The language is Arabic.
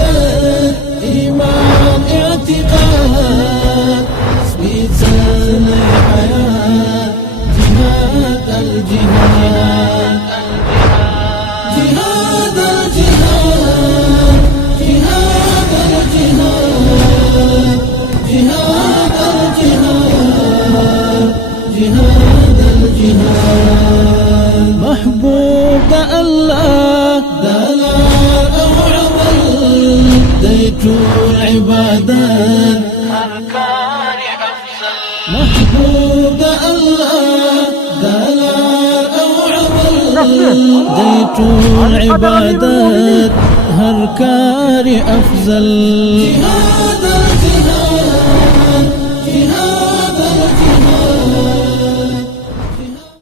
عبادة إيمان اعتقاد سبيتنا الحياة جهاد الجهاد جهاد الجهاد جهاد الجهاد جهاد الجهاد جهاد الجهاد محبوب الله دلال أو عمل ديت العبادات أركان أفضل محبوب الله دلال أو عمل ديت العبادات هركان أفضل جهاد